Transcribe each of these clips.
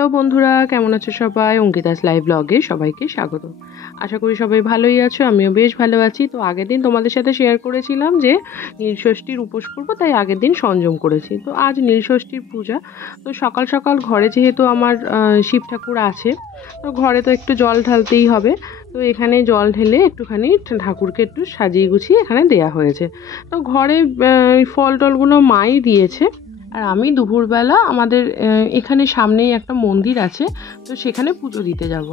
Hello বন্ধুরা, কেমন আছো সবাই? অঙ্কিতাস লাইভ ব্লগে সবাইকে স্বাগত। আশা করি সবাই ভালোই আছো, আমিও বেশ ভালো আছি। তো আগের দিন তোমাদের সাথে শেয়ার করেছিলাম যে নীলষষ্ঠীর উপোস করবো, তাই আগের দিন সংযম করেছি। তো আজ নীলষষ্ঠীর পূজা। তো সকাল সকাল ঘরে যেহেতু আমার শিব ঠাকুর আছে, তো ঘরে তো একটু জল ঢালতেই হবে। তো এখানে জল ঢেলে একটুখানি ঠাকুরকে একটু সাজিয়ে গুছিয়ে এখানে দেয়া হয়েছে। তো ঘরে ফল টলগুলো মাই দিয়েছে। আর আমি দুপুরবেলা আমাদের এখানে সামনেই একটা মন্দির আছে, তো সেখানে পুজো দিতে যাব।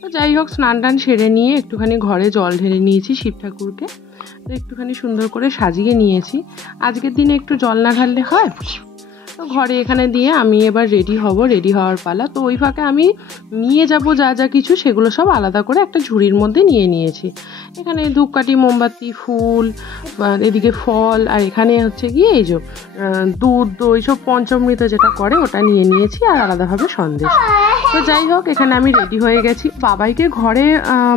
তো যাই হোক, স্নান টান সেরে নিয়ে একটুখানি ঘরে জল ঢেলে নিয়েছি শিব ঠাকুরকে। তো একটুখানি সুন্দর করে সাজিয়ে নিয়েছি। আজকের দিনে একটু জল না ঢাললে হয়? তো ঘরে এখানে দিয়ে আমি এবার রেডি হব, রেডি হওয়ার পালা। তো ওই ফাঁকে আমি নিয়ে যাব যা যা কিছু, সেগুলো সব আলাদা করে একটা ঝুড়ির মধ্যে নিয়ে নিয়েছি। এখানে ধূপকাঠি, মোমবাতি, ফুল, এদিকে ফল, আর এখানে হচ্ছে গিয়ে এই যে দুধ, দই, সব পঞ্চামৃত যেটা করে ওটা নিয়ে নিয়েছি, আর আলাদাভাবে সন্দেশ। তো যাই হোক, এখানে আমি রেডি হয়ে গেছি। বাবাইকে ঘরে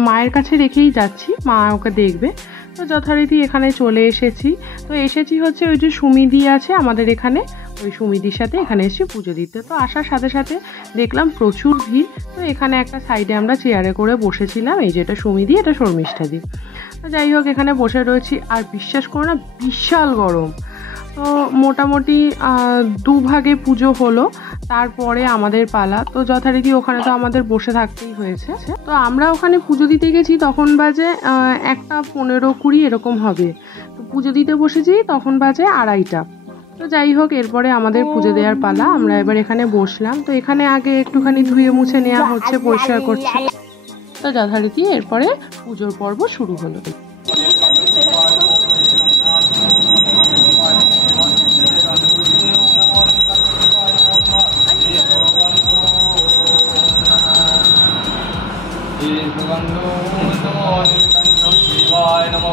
মায়ের কাছে রেখেই যাচ্ছি, মা ওকে দেখবে। তো যথারীতি এখানে চলে এসেছি। তো এসেছি হচ্ছে ওই যে সুমিদি আছে আমাদের এখানে, ওই সুমিদির সাথে এখানে এসে পুজো দিতে। তো আসার সাথে সাথে দেখলাম প্রচুর ভিড়। তো এখানে একটা সাইডে আমরা চেয়ারে করে বসেছিলাম। এই যে এটা সুমিদি, এটা শর্মিষ্ঠাদি। তো যাই হোক, এখানে বসে রয়েছি। আর বিশ্বাস করো না, বিশাল গরম। তো মোটামুটি দুভাগে পুজো হলো, তারপরে আমাদের পালা। তো যথারীতি ওখানে তো আমাদের বসে থাকতেই হয়েছে। তো আমরা ওখানে পুজো দিতে গেছি, তখন বাজে 1:15-20 এরকম হবে। তো পুজো দিতে বসেছি তখন বাজে 2:30টা। তো যাই হোক, এরপরে আমাদের পুজো দেওয়ার পালা। আমরা এবার এখানে বসলাম। তো এখানে আগে একটুখানি ধুয়ে মুছে নেওয়া হচ্ছে, পরিষ্কার করছে। তো যথারীতি এরপরে পুজোর পর্ব শুরু হলো। শিবায় নমো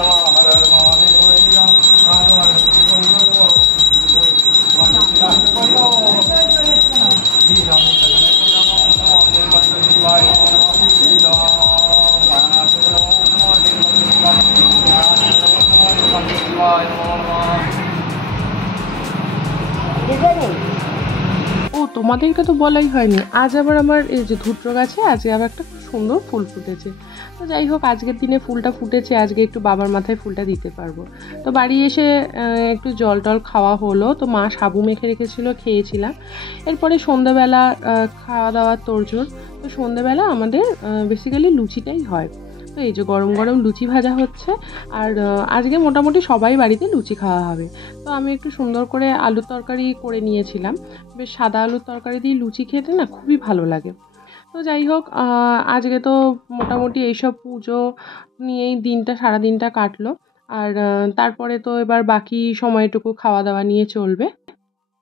নমঃ। হর হর ও, তোমাদেরকে তো বলাই হয়নি, আজ আবার আমার এই যে ধুত্র গাছে আজকে আবার একটা খুব সুন্দর ফুল ফুটেছে। তো যাই হোক, আজকের দিনে ফুলটা ফুটেছে, আজকে একটু বাবার মাথায় ফুলটা দিতে পারবো। তো বাড়ি এসে একটু জল টল খাওয়া হলো। তো মা সাবু মেখে রেখেছিল, খেয়েছিলাম। এরপরে সন্ধ্যাবেলা খাওয়া দাওয়ার তোড়জোড়। তো সন্ধ্যাবেলা আমাদের বেসিক্যালি লুচিটাই হয়। তো এই যে গরম গরম লুচি ভাজা হচ্ছে। আর আজকে মোটামুটি সবাই বাড়িতে লুচি খাওয়া হবে। তো আমি একটু সুন্দর করে আলুর তরকারি করে নিয়েছিলাম। বেশ সাদা আলুর তরকারি দিয়ে লুচি খেতে না খুবই ভালো লাগে। তো যাই হোক, আজকে তো মোটামুটি এইসব পুজো নিয়েই সারা দিনটা কাটলো। আর তারপরে তো এবার বাকি সময়টুকু খাওয়া দাওয়া নিয়ে চলবে।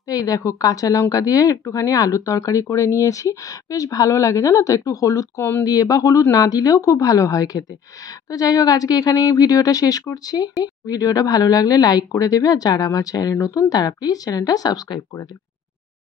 তো এই দেখো, কাঁচা লঙ্কা দিয়ে একটুখানি আলুর তরকারি করে নিয়েছি। বেশ ভালো লাগে জানো তো, একটু হলুদ কম দিয়ে বা হলুদ না দিলেও খুব ভালো হয় খেতে। তো যাই হোক, আজকে এখানে এই ভিডিওটা শেষ করছি। ভিডিওটা ভালো লাগলে লাইক করে দেবে, আর যারা আমার চ্যানেলে নতুন তারা প্লিজ চ্যানেলটা সাবস্ক্রাইব করে দেবে।